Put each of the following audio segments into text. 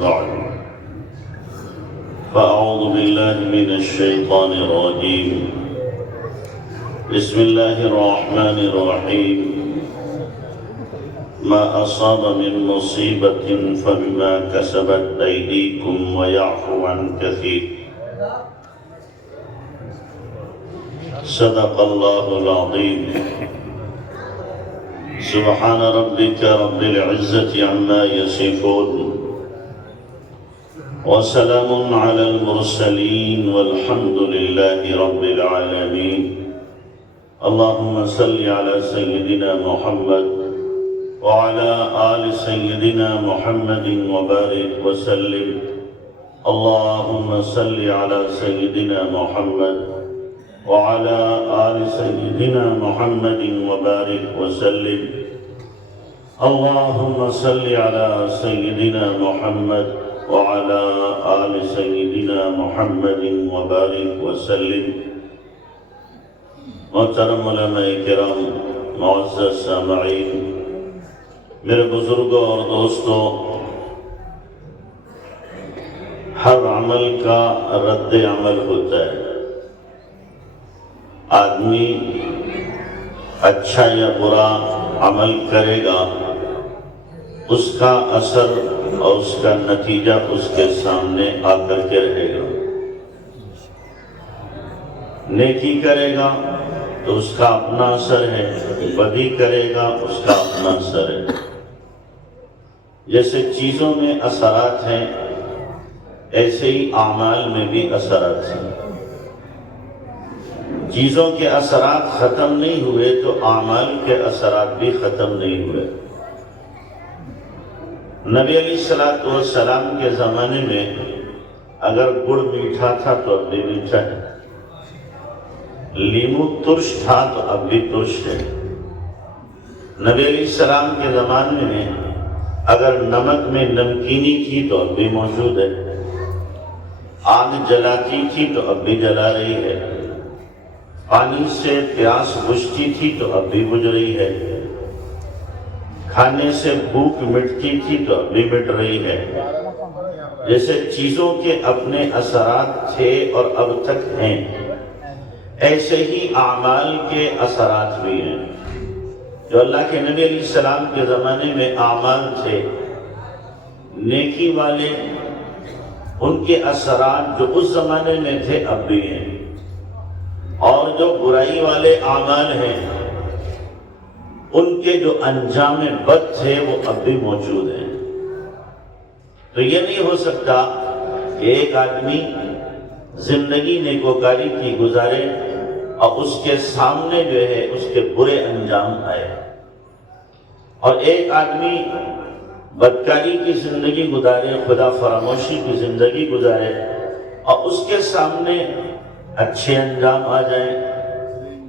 بعد فأعوذ بالله من الشيطان الرجيم بسم الله الرحمن الرحيم ما أصاب من مصيبة فبما كسبت أيديكم ويعفو عن كثير صدق الله العظيم سبحان ربك رب العزة عما يصفون وسلام على المرسلين والحمد لله رب العالمين اللهم صل على سيدنا محمد وعلى آل سيدنا محمد وبارك وسلم اللهم صل على سيدنا محمد وعلى آل سيدنا محمد وبارك وسلم اللهم صل على سيدنا محمد وعلى آل سيدنا محمد وبارك وسلم محترم علماء کرام، معزز سامعین، میرے بزرگوں اور دوستوں، ہر عمل کا رد عمل ہوتا ہے۔ آدمی اچھا یا برا عمل کرے گا، اس کا اثر اور اس کا نتیجہ اس کے سامنے آ کر کے رہے گا۔ نیکی کرے گا تو اس کا اپنا اثر ہے، بدی کرے گا اس کا اپنا اثر ہے۔ جیسے چیزوں میں اثرات ہیں، ایسے ہی اعمال میں بھی اثرات ہیں۔ چیزوں کے اثرات ختم نہیں ہوئے تو اعمال کے اثرات بھی ختم نہیں ہوئے۔ نبی علیہ السلام کے زمانے میں اگر گڑ میٹھا تھا تو اب بھی میٹھا ہے، لیمو ترش تھا تو اب بھی ترش ہے۔ نبی علیہ السلام کے زمانے میں اگر نمک میں نمکینی تھی تو اب بھی موجود ہے، آگ جلاتی تھی تو اب بھی جلا رہی ہے، پانی سے پیاس بجھتی تھی تو اب بھی بجھ رہی ہے، کھانے سے بھوک مٹتی تھی تو اب بھی مٹ رہی ہے۔ جیسے چیزوں کے اپنے اثرات تھے اور اب تک ہیں، ایسے ہی اعمال کے اثرات بھی ہیں۔ جو اللہ کے نبی علیہ السلام کے زمانے میں اعمال تھے نیکی والے، ان کے اثرات جو اس زمانے میں تھے اب بھی ہیں، اور جو برائی والے اعمال ہیں ان کے جو انجام بد تھے وہ اب بھی موجود ہیں۔ تو یہ نہیں ہو سکتا کہ ایک آدمی زندگی نیکوکاری کی گزارے اور اس کے سامنے جو ہے اس کے برے انجام آئے، اور ایک آدمی بدکاری کی زندگی گزارے، خدا فراموشی کی زندگی گزارے اور اس کے سامنے اچھے انجام آ جائیں۔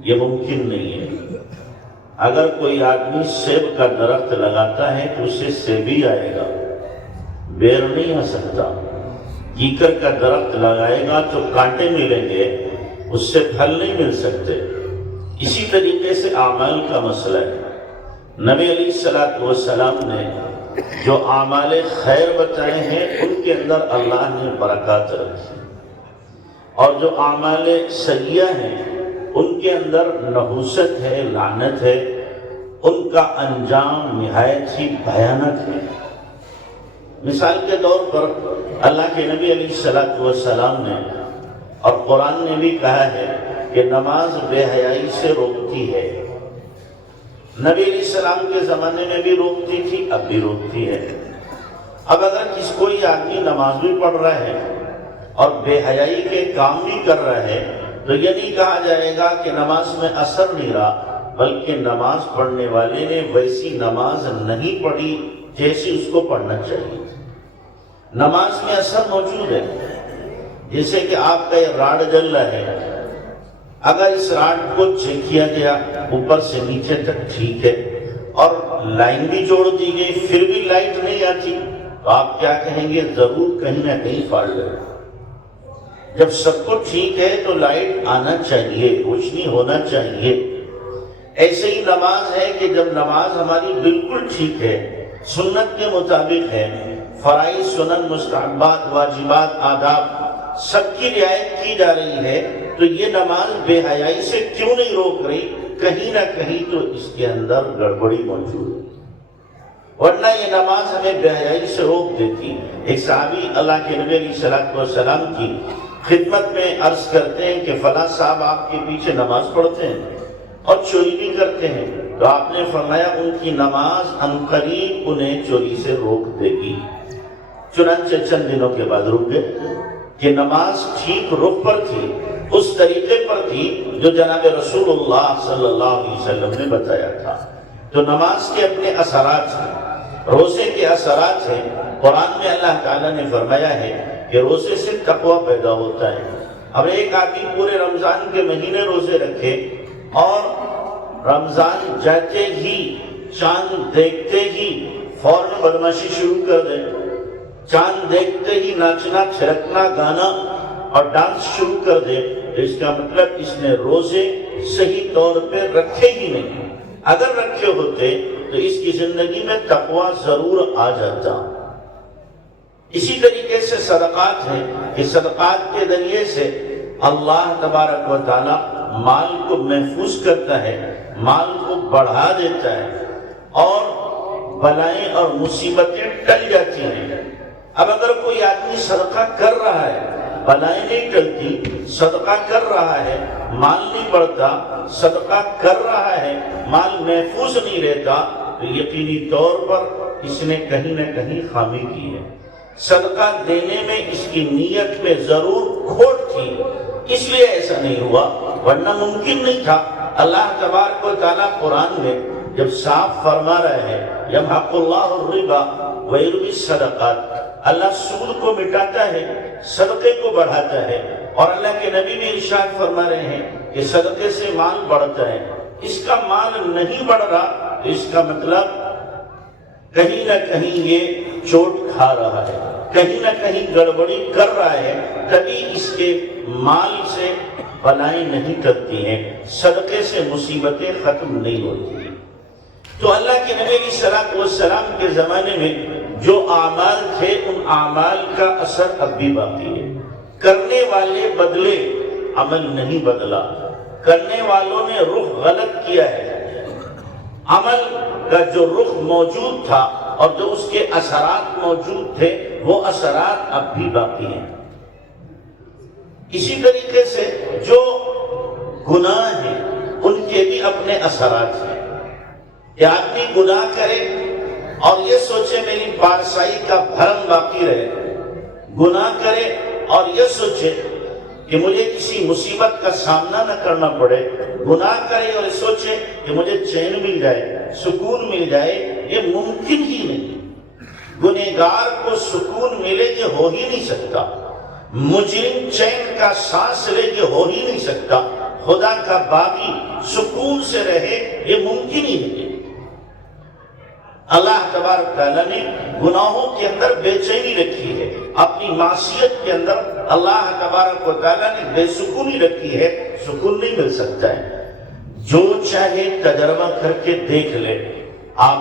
یہ ممکن نہیں ہے۔ اگر کوئی آدمی سیب کا درخت لگاتا ہے تو اسے سیب ہی آئے گا، بیر نہیں آ سکتا۔ کیکر کا درخت لگائے گا تو کانٹے ملیں گے، اس سے پھل نہیں مل سکتے۔ اسی طریقے سے اعمال کا مسئلہ ہے۔ نبی علیہ السلام نے جو اعمال خیر بتائے ہیں ان کے اندر اللہ نے برکات رکھی، اور جو اعمال سیئہ ہیں ان کے اندر نحوست ہے، لعنت ہے، ان کا انجام نہایت ہی بھیانک ہے۔ مثال کے طور پر اللہ کے نبی علیہ السلام نے اور قرآن نے بھی کہا ہے کہ نماز بے حیائی سے روکتی ہے۔ نبی علیہ السلام کے زمانے میں بھی روکتی تھی، اب بھی روکتی ہے۔ اب اگر کوئی آدمی نماز بھی پڑھ رہا ہے اور بے حیائی کے کام بھی کر رہا ہے تو یہ نہیں کہا جائے گا کہ نماز میں اثر نہیں رہا، بلکہ نماز پڑھنے والے نے ویسی نماز نہیں پڑھی جیسی اس کو پڑھنا چاہیے۔ نماز میں اثر موجود ہے۔ جیسے کہ آپ کا یہ راڈ جل رہا ہے، اگر اس راڈ کو چیک کیا گیا اوپر سے نیچے تک ٹھیک ہے، اور لائن بھی جوڑ دی گئی پھر بھی لائٹ نہیں آتی تو آپ کیا کہیں گے؟ ضرور کہیں نہ کہیں فالٹ ہے۔ جب سب کو ٹھیک ہے تو لائٹ آنا چاہیے، روشنی ہونا چاہیے۔ ایسے ہی نماز ہے کہ جب نماز ہماری بالکل ٹھیک ہے، سنت کے مطابق ہے، فرائض، سنن، مستحبات، واجبات، آداب سب کی رعایت کی جا رہی ہے، تو یہ نماز بے حیائی سے کیوں نہیں روک رہی؟ کہیں نہ کہیں تو اس کے اندر گڑبڑی موجود ہے، ورنہ یہ نماز ہمیں بے حیائی سے روک دیتی۔ ایک صحابی اللہ کے نبی علیہ السلام کی خدمت میں عرض کرتے ہیں کہ فلاں صاحب آپ کے پیچھے نماز پڑھتے ہیں اور چوری بھی کرتے ہیں، تو آپ نے فرمایا ان کی نماز عنقریب انہیں چوری سے روک دے گی۔ چنانچہ چند دنوں کے بعد رک گئے کہ نماز ٹھیک رخ پر تھی، اس طریقے پر تھی جو جناب رسول اللہ صلی اللہ علیہ وسلم نے بتایا تھا۔ تو نماز کے اپنے اثرات ہیں، روزے کے اثرات ہیں۔ قرآن میں اللہ تعالیٰ نے فرمایا ہے کہ روزے سے تقوی پیدا ہوتا ہے۔ اب ایک آدمی پورے رمضان کے مہینے روزے رکھے اور رمضان جاتے ہی، چاند دیکھتے ہی فوراً بدماشی شروع کر دے، چاند دیکھتے ہی ناچنا، چھڑکنا، گانا اور ڈانس شروع کر دے، تو اس کا مطلب اس نے روزے صحیح طور پہ رکھے ہی نہیں۔ اگر رکھے ہوتے تو اس کی زندگی میں تقوی ضرور آ جاتا۔ اسی طریقے سے صدقات ہیں کہ صدقات کے ذریعے سے اللہ تبارک و تعالی مال کو محفوظ کرتا ہے، مال کو بڑھا دیتا ہے اور بلائیں اور مصیبتیں ٹل جاتی ہیں۔ اب اگر کوئی آدمی صدقہ کر رہا ہے، بلائیں نہیں ٹلتی، صدقہ کر رہا ہے، مال نہیں بڑھتا، صدقہ کر رہا ہے، مال محفوظ نہیں رہتا، تو یقینی طور پر اس نے کہیں نہ کہیں خامی کی ہے۔ صدقہ دینے میں اس کی نیت میں ضرور کھوٹ تھی، اس لیے ایسا نہیں ہوا، ورنہ ممکن نہیں تھا۔ اللہ تبارک و تعالیٰ قرآن میں جب صاف فرما رہے ہیں یمحق اللہ الربا ویربی الصدقات، اللہ سود کو مٹاتا ہے، صدقے کو بڑھاتا ہے، اور اللہ کے نبی بھی ارشاد فرما رہے ہیں کہ صدقے سے مال بڑھتا ہے۔ اس کا مال نہیں بڑھ رہا تو اس کا مطلب کہیں نہ کہیں یہ چوٹ کھا رہا ہے، کہیں نہ کہیں گڑبڑی کر رہا ہے، تبھی اس کے مال سے بلائیں نہیں کرتی ہیں، صدقے سے مصیبتیں ختم نہیں ہوتی۔ تو اللہ کے نبی علیہ السلام کے زمانے میں جو اعمال تھے ان اعمال کا اثر اب بھی باقی ہے۔ کرنے والے بدلے، عمل نہیں بدلا، کرنے والوں نے رخ غلط کیا ہے، عمل کا جو رخ موجود تھا اور جو اس کے اثرات موجود تھے وہ اثرات اب بھی باقی ہیں۔ اسی طریقے سے جو گناہ ہیں ان کے بھی اپنے اثرات ہیں کہ آدمی گناہ کرے اور یہ سوچے میری پارسائی کا بھرم باقی رہے، گناہ کرے اور یہ سوچے کہ مجھے کسی مصیبت کا سامنا نہ کرنا پڑے، گناہ کرے اور سوچے کہ مجھے چین مل جائے، سکون مل جائے، یہ ممکن ہی نہیں۔ گنہگار کو سکون ملے یہ ہو ہی نہیں سکتا، مجرم چین کا سانس لے یہ ہو ہی نہیں سکتا، خدا کا باغی سکون سے رہے یہ ممکن ہی نہیں۔ اللہ تبارک تعالیٰ نے گناہوں کے اندر بے چینی رکھی ہے، اپنی معصیت کے اندر اللہ تبارک و تعالیٰ نے بے سکونی رکھی ہے، سکون نہیں مل سکتا ہے۔ جو چاہے تجربہ کر کے دیکھ لے، آپ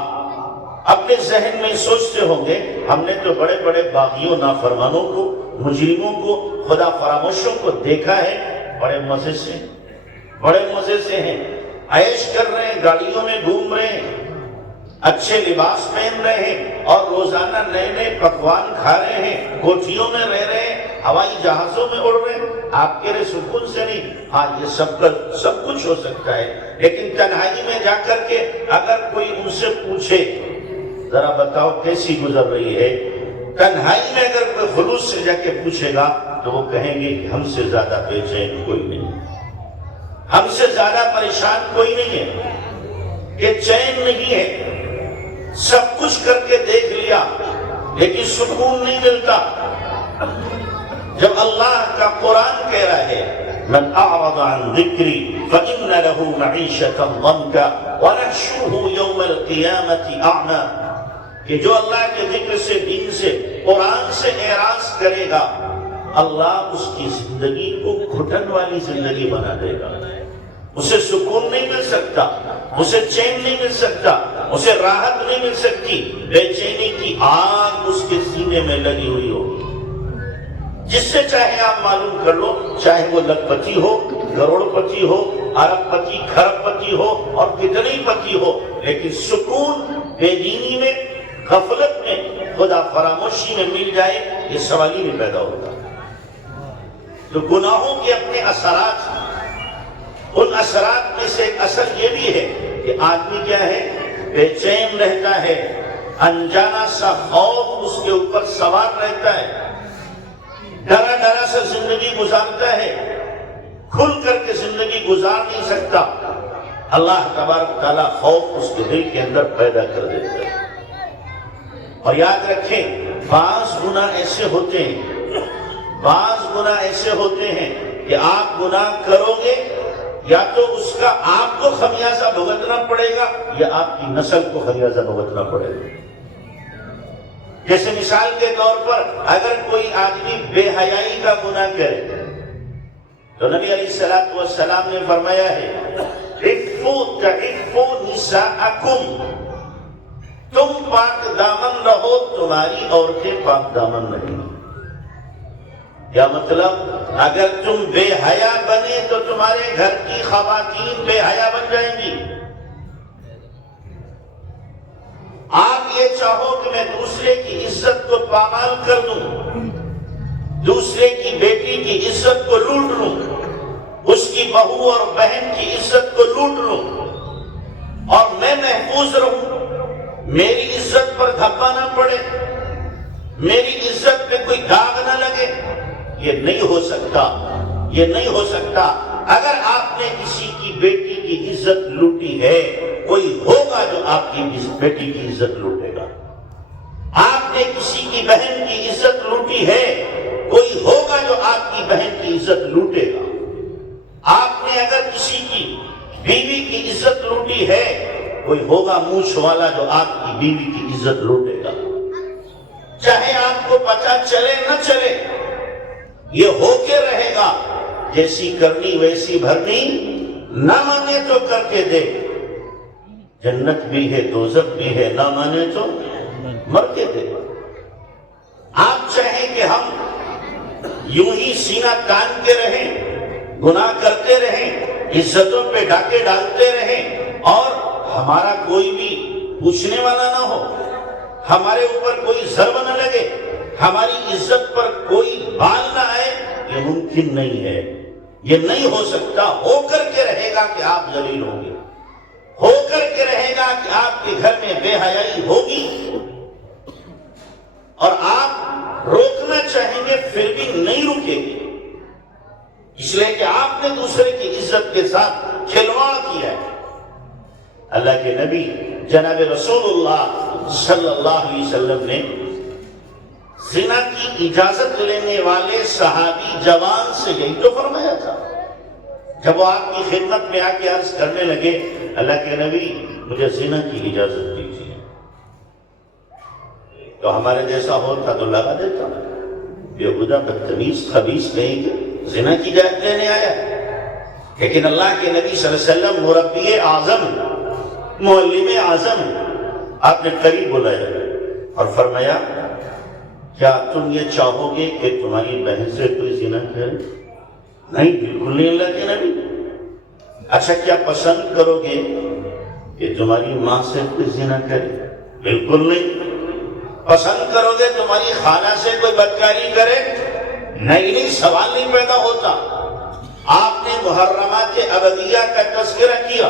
اپنے ذہن میں سوچتے ہوں گے ہم نے تو بڑے بڑے باغیوں، نافرمانوں کو، مجرموں کو، خدا فراموشوں کو دیکھا ہے، بڑے مزے سے ہیں، عیش کر رہے ہیں، گاڑیوں میں گھوم رہے ہیں، اچھے لباس پہن رہے ہیں اور روزانہ نئے نئے پکوان کھا رہے ہیں، کوٹھیوں میں رہ رہے ہیں، ہوائی جہازوں میں اڑ رہے ہیں۔ آپ کہہ رہے سکون سے نہیں، ہاں یہ سب کچھ ہو سکتا ہے، لیکن تنہائی میں جا کر کے اگر کوئی ان سے پوچھے ذرا بتاؤ کیسی گزر رہی ہے، تنہائی میں اگر کوئی خلوص سے جا کے پوچھے گا تو وہ کہیں گے کہ ہم سے زیادہ بے چین کوئی نہیں، ہم سے زیادہ پریشان کوئی نہیں ہے، کہ چین نہیں ہے، سب کچھ کر کے دیکھ لیا لیکن سکون نہیں ملتا۔ جب اللہ کا قرآن کہہ رہا ہے من اعرض عن ذکری فإن له معیشة ضنکا ونحشره یوم القیامة اعمی، کہ جو اللہ کے ذکر سے، دین سے، قرآن سے اعراض کرے گا اللہ اس کی زندگی کو گھٹن والی زندگی بنا دے گا، اسے سکون نہیں مل سکتا، اسے چین نہیں مل سکتا، اسے راحت نہیں مل سکتی، بے چینی کی آگ اس کے سینے خریدنے میں لگی ہوئی ہو، جس سے چاہے آپ معلوم کر لو، چاہے وہ لکھ پتی ہو، کروڑ پتی ہو، ارب پتی، کھرب پتی ہو اور کتنی پتی ہو، لیکن سکون بے دینی میں، غفلت میں، خدا فراموشی میں مل جائے، یہ سوال ہی نہیں پیدا ہوتا۔ تو گناہوں کے اپنے اثرات، ان اثرات میں سے ایک اثر یہ بھی ہے کہ آدمی کیا ہے، بے چین رہتا ہے، انجانا سا خوف اس کے اوپر سوار رہتا ہے، ڈرا ڈرا سے زندگی گزارتا ہے، کھل کر کے زندگی گزار نہیں سکتا۔ اللہ تبارک تعالیٰ خوف اس کے دل کے اندر پیدا کر دیتا ہے۔ اور یاد رکھیں، بعض گناہ ایسے ہوتے ہیں، بعض گناہ ایسے ہوتے ہیں کہ آپ گناہ کرو گے، یا تو اس کا آپ کو خمیازہ بھگتنا پڑے گا یا آپ کی نسل کو خمیازہ بھگتنا پڑے گا۔ جیسے مثال کے طور پر اگر کوئی آدمی بے حیائی کا گناہ کرے تو نبی علیہ السلام نے فرمایا ہے، اعفوا نساءکم، تم پاک دامن رہو، تمہاری عورتیں پاک دامن نہیں۔ کیا مطلب؟ اگر تم بے حیا بنے تو تمہارے گھر کی خواتین بے حیا بن جائیں گی۔ آپ یہ چاہو کہ میں دوسرے کی عزت کو پامال کر دوں، دوسرے کی بیٹی کی عزت کو لوٹ لوں، اس کی بہو اور بہن کی عزت کو لوٹ لوں اور میں محفوظ رہوں، میری عزت پر دھبا نہ پڑے، میری عزت پہ کوئی داغ نہ لگے، یہ نہیں ہو سکتا، یہ نہیں ہو سکتا۔ اگر آپ نے کسی کی بیٹی کی عزت لوٹی ہے، کوئی ہوگا جو آپ کی بیٹی کی عزت لوٹے گا۔ آپ نے کسی کی بہن کی عزت لوٹی ہے، کوئی ہوگا جو آپ کی بہن کی عزت لوٹے گا۔ آپ نے اگر کسی کی بیوی کی عزت لوٹی ہے، کوئی ہوگا مونچھ والا جو آپ کی بیوی کی عزت لوٹے گا۔ چاہے آپ کو پتہ چلے نہ چلے، یہ ہو کے رہے گا۔ جیسی کرنی ویسی بھرنی، نہ مانے تو کر کے دے، جنت بھی ہے دوزخ بھی ہے، نہ مانے تو مر کے دے۔ آپ چاہیں کہ ہم یوں ہی سینہ تان کے رہیں، گناہ کرتے رہیں، عزتوں پہ ڈاکے ڈالتے رہیں اور ہمارا کوئی بھی پوچھنے والا نہ ہو، ہمارے اوپر کوئی ضرب نہ لگے، ہماری عزت پر کوئی بال نہ آئے، یہ ممکن نہیں ہے، یہ نہیں ہو سکتا۔ ہو کر کے رہے گا کہ آپ ذلیل ہوں گے، ہو کر کے رہے گا کہ آپ کے گھر میں بے حیائی ہوگی اور آپ روکنا چاہیں گے پھر بھی نہیں رکے گی، اس لیے کہ آپ نے دوسرے کی عزت کے ساتھ کھلواڑ کیا ہے۔ اللہ کے نبی جناب رسول اللہ صلی اللہ علیہ وسلم نے زنا کی اجازت لینے والے صحابی جوان سے یہی تو فرمایا تھا۔ جب وہ آپ کی خدمت میں آ کے عرض کرنے لگے، اللہ کے نبی مجھے زنا کی اجازت دیجیے، تو ہمارے جیسا ہوتا تو لگا دیتا، بےہودہ بدتمیز خبیث کہیں گے زنا کی اجازت لینے آیا۔ لیکن اللہ کے نبی صلی اللہ علیہ وسلم مربی اعظم، معلم اعظم، آپ نے قریب بلایا اور فرمایا، کیا تم یہ چاہو گے کہ تمہاری بہن سے کوئی زنا کرے؟ نہیں، بالکل نہیں اللہ کے نبی۔ اچھا کیا پسند کرو گے کہ تمہاری ماں سے کوئی زنا کرے؟ بالکل نہیں۔ پسند کرو گے تمہاری خالہ سے کوئی بدکاری کرے؟ نہیں، سوال نہیں پیدا ہوتا۔ آپ نے محرمات ابدیہ کا تذکرہ کیا،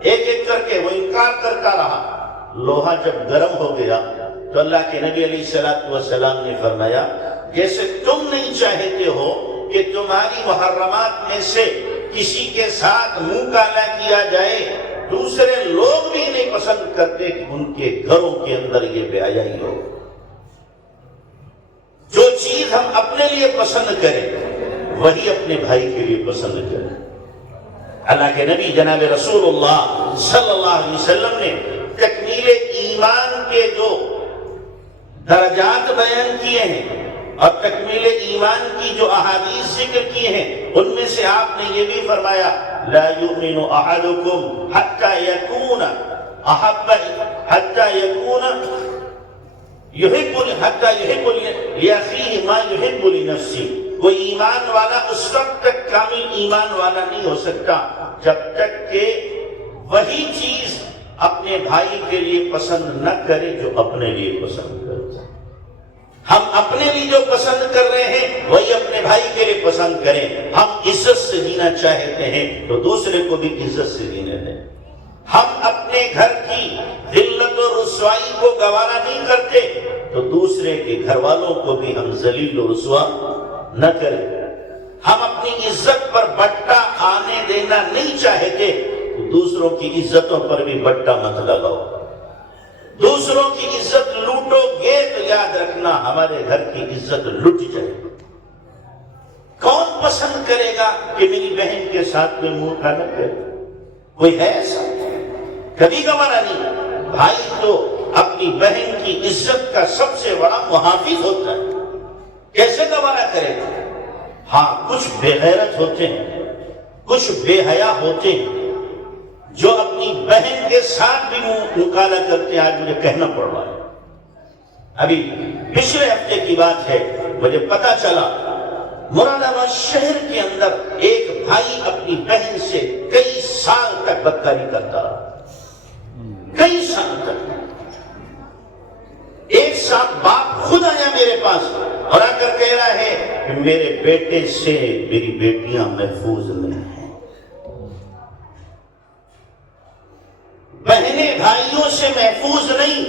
ایک ایک کر کے وہ انکار کرتا رہا۔ لوہا جب گرم ہو گیا تو اللہ کے نبی علیہ السلام نے فرمایا، جیسے تم نہیں چاہتے ہو کہ تمہاری محرمات میں سے کسی کے ساتھ منہ کالا کیا جائے، دوسرے لوگ بھی نہیں پسند کرتے کہ ان کے گھروں کے اندر یہ بے حیائی ہو۔ جو چیز ہم اپنے لیے پسند کریں وہی اپنے بھائی کے لیے پسند کریں۔ اللہ کے نبی جناب رسول اللہ صلی اللہ علیہ وسلم نے تکمیل ایمان کے جو درجات بیان کیے ہیں اور تکمیل ایمان کی جو احادیث ذکر کی ہیں، ان میں سے آپ نے یہ بھی فرمایا، لا یؤمن احدکم حتی یکون احب حتی یکون حتی لِأَخِيهِ مَا يُحِبُّ لِنَفْسِهِ، کوئی ایمان والا اس وقت تک کامل ایمان والا نہیں ہو سکتا جب تک کہ وہی چیز اپنے بھائی کے لیے پسند نہ کرے جو اپنے لیے پسند کرتا ہے۔ ہم اپنے لیے جو پسند کر رہے ہیں وہی اپنے بھائی کے لیے پسند کریں۔ ہم عزت سے جینا چاہتے ہیں تو دوسرے کو بھی عزت سے جینے دیں۔ ہم اپنے گھر کی ذلت و رسوائی کو گوارا نہیں کرتے تو دوسرے کے گھر والوں کو بھی ہم ذلیل و رسوا نہ کریں۔ ہم اپنی عزت پر بٹا آنے دینا نہیں چاہتے تو دوسروں کی عزتوں پر بھی بٹا مت لگاؤ۔ دوسروں کی عزت لوٹو گے تو یاد رکھنا ہمارے گھر کی عزت لٹ جائے۔ کون پسند کرے گا کہ میری بہن کے ساتھ کوئی منہ کھانا کرے؟ کوئی ہے ایسا؟ کبھی گوارا نہیں۔ بھائی تو اپنی بہن کی عزت کا سب سے بڑا محافظ ہوتا ہے، کیسے گوارا کرے گا؟ ہاں کچھ بے غیرت ہوتے ہیں، کچھ بے حیا ہوتے ہیں جو اپنی بہن کے ساتھ بھی مکالمہ کرتے ہیں۔ آج مجھے کہنا پڑ رہا ہے، ابھی پچھلے ہفتے کی بات ہے، مجھے پتا چلا مراد آباد شہر کے اندر ایک بھائی اپنی بہن سے کئی سال تک بدکاری کرتا رہا، کئی سال تک۔ ایک ساتھ باپ خود آیا میرے پاس اور آ کر کہہ رہا ہے کہ میرے بیٹے سے میری بیٹیاں محفوظ نہیں ہیں، بہنیں بھائیوں سے محفوظ نہیں،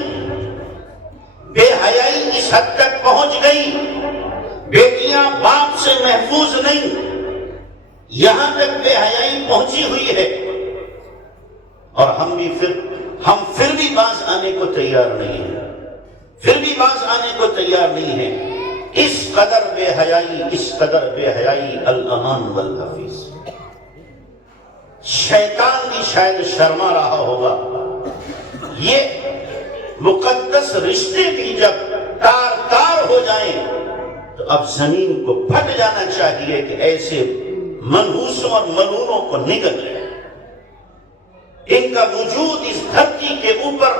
بے حیائی اس حد تک پہنچ گئی، بیٹیاں باپ سے محفوظ نہیں، یہاں تک بے حیائی پہنچی ہوئی ہے۔ اور ہم پھر بھی باز آنے کو تیار نہیں ہیں، پھر بھی باز آنے کو تیار نہیں ہیں۔ اس قدر بے حیائی الامان والحفیظ۔ شیطان بھی شاید شرما رہا ہوگا، یہ مقدس رشتے بھی جب تار تار ہو جائیں تو اب زمین کو پھٹ جانا چاہیے کہ ایسے منحوسوں اور ملعونوں کو نگل جائے۔ ان کا وجود اس دھرتی کے اوپر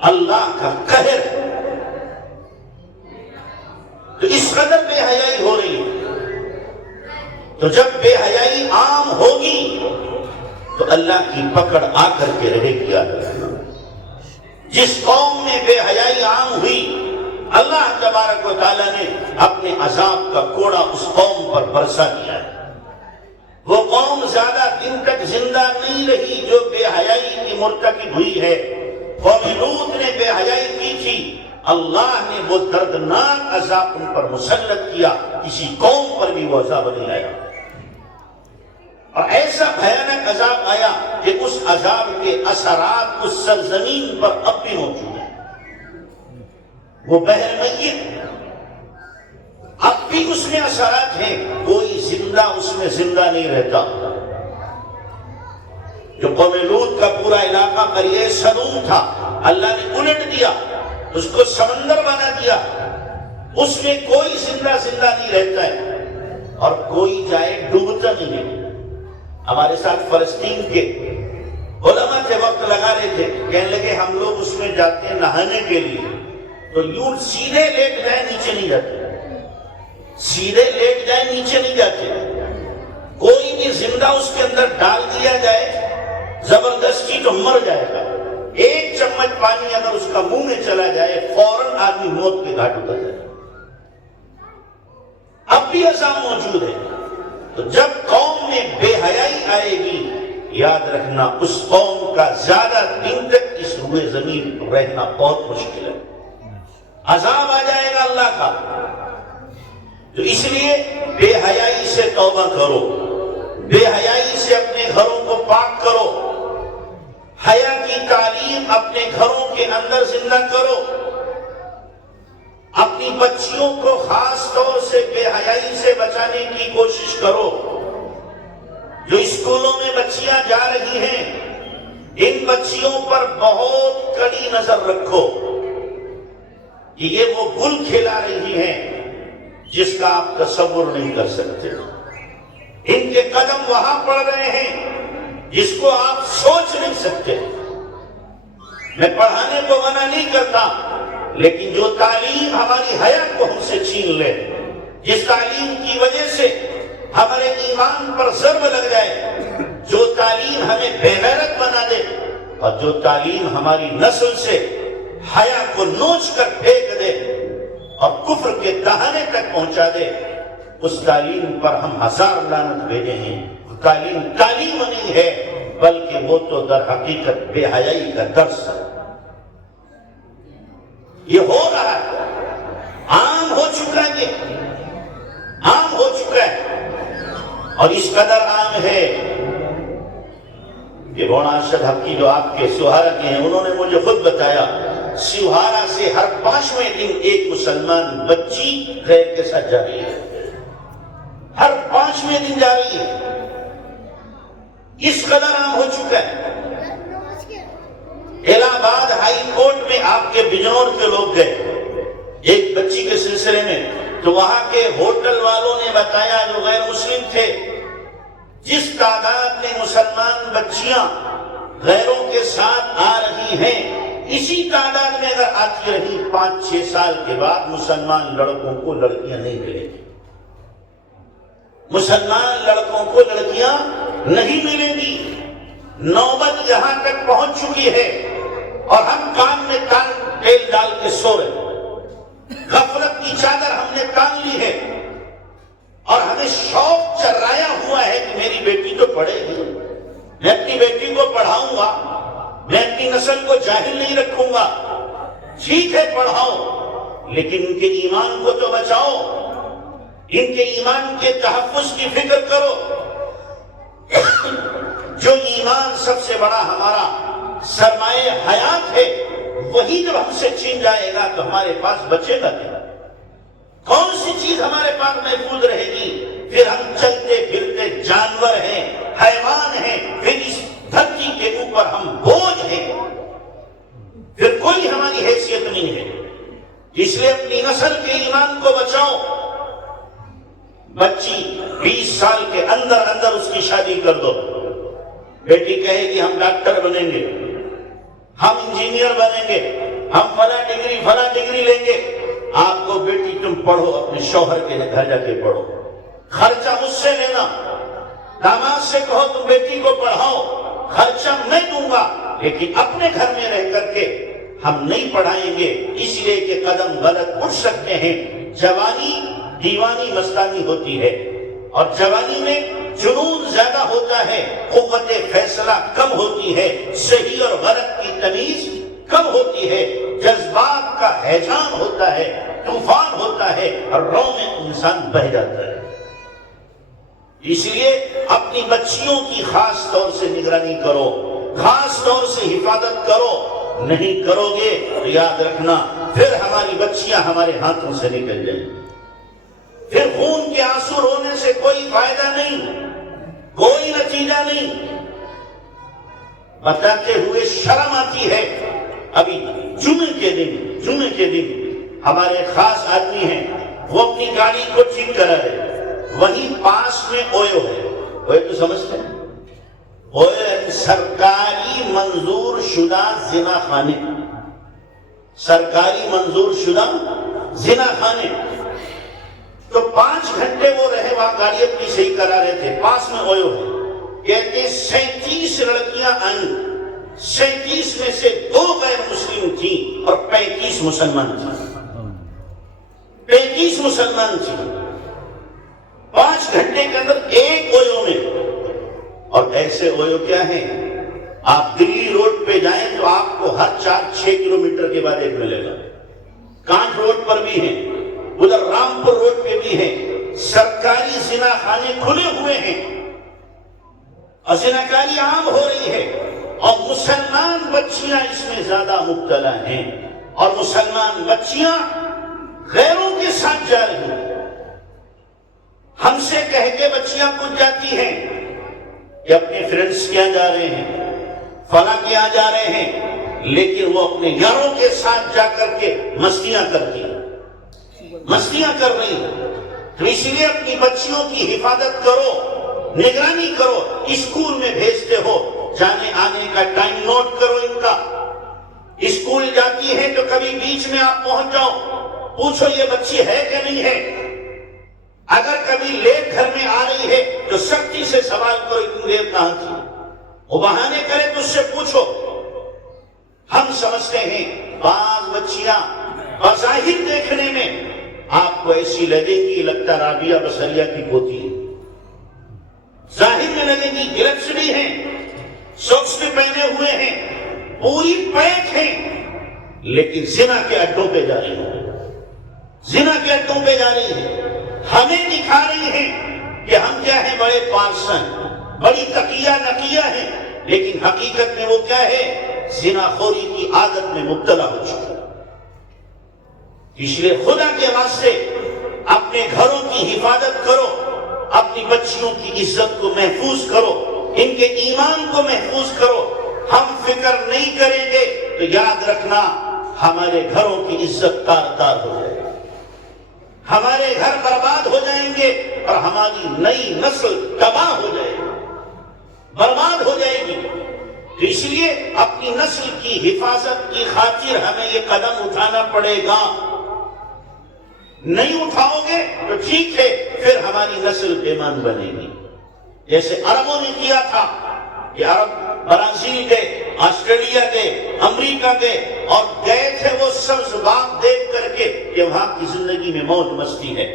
اللہ کا قہر، تو اس قدر بے حیائی ہو رہی ہے۔ تو جب بے حیائی عام ہوگی تو اللہ کی پکڑ آ کر کے رہے گی۔ یاد رکھنا، جس قوم میں بے حیائی عام ہوئی اللہ تبارک و تعالیٰ نے اپنے عذاب کا کوڑا اس قوم پر برسا دیا ہے۔ وہ قوم زیادہ دن تک زندہ نہیں رہی جو بے حیائی کی مرتکب ہوئی ہے۔ قوم لوط نے بے حیائی کی تھی، اللہ نے وہ دردناک عذاب ان پر مسلط کیا، کسی قوم پر بھی وہ عذاب نہیں آیا۔ اور ایسا بھیانک عذاب آیا کہ اس عذاب کے اثرات اس سرزمین پر اب بھی موجود ہیں۔ وہ بحر میت اب بھی اس میں اثرات ہیں، کوئی زندہ اس میں زندہ نہیں رہتا۔ جو قوم لوط کا پورا علاقہ قریہ صدوم تھا، اللہ نے الٹ دیا، اس کو سمندر بنا دیا، اس میں کوئی زندہ نہیں رہتا ہے اور کوئی جائے ڈوبتا نہیں ہے۔ ہمارے ساتھ فلسطین کے علماء تھے، وقت لگا رہے تھے، کہنے لگے ہم لوگ اس میں جاتے ہیں نہانے کے لیے تو یوں سیدھے لیٹ جائے نیچے نہیں جاتے، سیدھے لیٹ جائے نیچے نہیں جاتے، کوئی بھی زندہ اس کے اندر ڈال دیا جائے زبردستی تو مر جائے گا۔ ایک چمچ پانی اگر اس کا منہ میں چلا جائے فوراً آدمی موت کے گھاٹ اتر جائے۔ اب بھی ایسا موجود ہے۔ تو جب قوم میں بے حیائی آئے گی، یاد رکھنا اس قوم کا زیادہ دن تک اس روئے زمین پر رہنا بہت مشکل ہے، عذاب آ جائے گا اللہ کا۔ تو اس لیے بے حیائی سے توبہ کرو، بے حیائی سے اپنے گھروں کو پاک کرو، حیا کی تعلیم اپنے گھروں کے اندر زندہ کرو، اپنی بچیوں کو خاص طور سے بے حیائی سے بچانے کی کوشش کرو۔ جو اسکولوں میں بچیاں جا رہی ہیں ان بچیوں پر بہت کڑی نظر رکھو کہ یہ وہ گل کھلا رہی ہیں جس کا آپ تصور نہیں کر سکتے، ان کے قدم وہاں پڑ رہے ہیں جس کو آپ سوچ نہیں سکتے۔ میں پڑھانے کو منع نہیں کرتا، لیکن جو تعلیم ہماری حیات کو ہم سے چھین لے، جس تعلیم کی وجہ سے ہمارے ایمان پر ضرب لگ جائے، جو تعلیم ہمیں بے غیرت بنا دے، اور جو تعلیم ہماری نسل سے حیا کو نوچ کر پھینک دے اور کفر کے دہانے تک پہنچا دے، اس تعلیم پر ہم ہزار لعنت بھیجے ہیں۔ تعلیم نہیں ہے، بلکہ وہ تو در حقیقت بے حیائی کا درس ہے۔ یہ ہو رہا ہے، عام ہو چکا ہے، عام ہو چکا ہے، اور اس قدر عام ہے کہ مولانا ارشد حقی جو آپ کے سوہارا کے ہیں، انہوں نے مجھے خود بتایا، سوہارا سے ہر 5ویں دن ایک مسلمان بچی غیر کے ساتھ جا رہی ہے، ہر 5ویں دن جا رہی ہے۔ اس قدر عام ہو چکا ہے۔ الہ آباد ہائی کورٹ میں آپ کے بجنور کے لوگ گئے ایک بچی کے سلسلے میں، تو وہاں کے ہوٹل والوں نے بتایا جو غیر مسلم تھے، جس تعداد میں مسلمان بچیاں غیروں کے ساتھ آ رہی ہیں، اسی تعداد میں اگر آتی رہی 5-6 سال کے بعد مسلمان لڑکوں کو لڑکیاں نہیں ملیں گی، مسلمان لڑکوں کو لڑکیاں نہیں ملیں گی۔ نوبت یہاں تک پہنچ چکی ہے، اور ہم کان میں تیل ڈال کے سو رہے، غفلت کی چادر ہم نے تان لی ہے، اور ہمیں شوق چرایا ہوا ہے کہ میری بیٹی تو پڑھے گی، میں اپنی بیٹی کو پڑھاؤں گا، میں اپنی نسل کو جاہل نہیں رکھوں گا۔ ٹھیک ہے پڑھاؤ، لیکن ان کے ایمان کو تو بچاؤ، ان کے ایمان کے تحفظ کی فکر کرو۔ جو ایمان سب سے بڑا ہمارا سرمایہ حیات ہے، وہی جب ہم سے چھین جائے گا تو ہمارے پاس بچے گا کیا؟ کون سی چیز ہمارے پاس محفوظ رہے گی؟ پھر ہم چلتے پھرتے جانور ہیں، حیوان ہیں، پھر اس دھرتی کے اوپر ہم بوجھ ہیں، پھر کوئی ہماری حیثیت نہیں ہے۔ اس لیے اپنی نسل کے ایمان کو بچاؤ۔ بچی 20 سال کے اندر اندر اس کی شادی کر دو، بیٹی کہے گی ہم ڈاکٹر بنیں گے، ہم انجینئر بنیں گے، ہم فلاں ڈگری لیں گے۔ آپ کو بیٹی تم پڑھو، اپنے شوہر کے گھر جا کے پڑھو، خرچہ مجھ سے لینا، داماد سے کہو تم بیٹی کو پڑھاؤ، خرچہ میں دوں گا، لیکن اپنے گھر میں رہ کر کے ہم نہیں پڑھائیں گے، اس لیے کہ قدم غلط اٹھ سکتے ہیں۔ جوانی دیوانی مستانی ہوتی ہے، اور جوانی میں جنون زیادہ ہوتا ہے، قوت فیصلہ کم ہوتی ہے، صحیح اور غلط کی تمیز کم ہوتی ہے، جذبات کا ہیجان ہوتا ہے، طوفان ہوتا ہے، اور رو میں انسان بہہ جاتا ہے۔ اس لیے اپنی بچیوں کی خاص طور سے نگرانی کرو، خاص طور سے حفاظت کرو۔ نہیں کرو گے تو یاد رکھنا پھر ہماری بچیاں ہمارے ہاتھوں سے نکل جائیں گی، پھر خون کے آنسو رونے سے کوئی فائدہ نہیں، کوئی نتیجہ نہیں۔ بتاتے ہوئے شرم آتی ہے۔ ابھی جمعے کے دن ہمارے خاص آدمی ہیں، وہ اپنی گاڑی کو ٹھیک کرا رہے، وہیں پاس میں اویو ہے، اویو تو سمجھتے ہیں، اویو سرکاری منظور شدہ زنا خانے، سرکاری منظور شدہ زنا خانے۔ تو 5 گھنٹے وہ رہے وہاں، گاڑی اپنی صحیح کرا رہے تھے، پاس میں اویو ہے۔ کہتے 37 لڑکیاں آئیں، 37 میں سے 2 غیر مسلم تھیں اور 35 مسلمان تھیں، 35 مسلمان تھیں 5 گھنٹے کے اندر ایک اویو میں۔ اور ایسے اویو کیا ہیں، آپ دلی روڈ پہ جائیں تو آپ کو ہر 4-6 کلومیٹر کے بعد ایک ملے گا، کانٹ روڈ پر بھی ہیں، ادھر رامپور روڈ پہ بھی ہیں، سرکاری زنا خانے کھلے ہوئے ہیں، اور زناکاری عام ہو رہی ہے، اور مسلمان بچیاں اس میں زیادہ مبتلا ہیں، اور مسلمان بچیاں غیروں کے ساتھ جا رہی ہیں۔ ہم سے کہہ کے بچیاں کچھ جاتی ہیں کہ اپنے فرینڈس کیا جا رہے ہیں، فلاں کیا جا رہے ہیں، لیکن وہ اپنے یاروں کے ساتھ جا کر کے مستیاں کرتی ہیں، مستیاں کر رہی ہیں۔ تو اس لیے اپنی بچیوں کی حفاظت کرو، نگرانی کرو۔ اسکول میں بھیجتے ہو، جانے آنے کا ٹائم نوٹ کرو ان کا، اسکول جاتی ہے تو کبھی بیچ میں آپ پہنچ جاؤ، پوچھو یہ بچی ہے کہ نہیں ہے۔ اگر کبھی لیٹ گھر میں آ رہی ہے تو سختی سے سوال کرو اتنی دیر کہاں تھی، وہ بہانے کرے تو اس سے پوچھو۔ ہم سمجھتے ہیں بعض بچیاں بظاہر دیکھنے میں آپ کو ایسی لگے گی لگتا رابعہ بصریہ کی پوتی ہے، ظاہر میں لگے گی گلفس بھی ہیں، سوکس بھی پہنے ہوئے ہیں، پوری پیک ہیں، لیکن زنا کے اڈوں پہ جا رہی ہے، زنا کے اڈوں پہ جا رہی ہے۔ ہمیں دکھا رہی ہیں کہ ہم کیا ہیں، بڑے پارسن، بڑی تقیہ نقیہ ہیں، لیکن حقیقت میں وہ کیا ہے، زنا خوری کی عادت میں مبتلا ہو چکی ہے۔ اس لیے خدا کے واسطے اپنے گھروں کی حفاظت کرو، اپنی بچیوں کی عزت کو محفوظ کرو، ان کے ایمان کو محفوظ کرو۔ ہم فکر نہیں کریں گے تو یاد رکھنا ہمارے گھروں کی عزت تار تار ہو جائے گی، ہمارے گھر برباد ہو جائیں گے اور ہماری نئی نسل تباہ ہو جائے گی، برباد ہو جائے گی۔ تو اس لیے اپنی نسل کی حفاظت کی خاطر ہمیں یہ قدم اٹھانا پڑے گا۔ نہیں اٹھاؤ گے تو ٹھیک ہے، پھر ہماری نسل بےمان بنے گی، جیسے عربوں نے کیا تھا کہ عرب برازیل گئے، آسٹریلیا گئے، امریکہ گئے اور گئے تھے وہ سبز باغ دیکھ کر کے کہ وہاں کی زندگی میں موج مستی ہے۔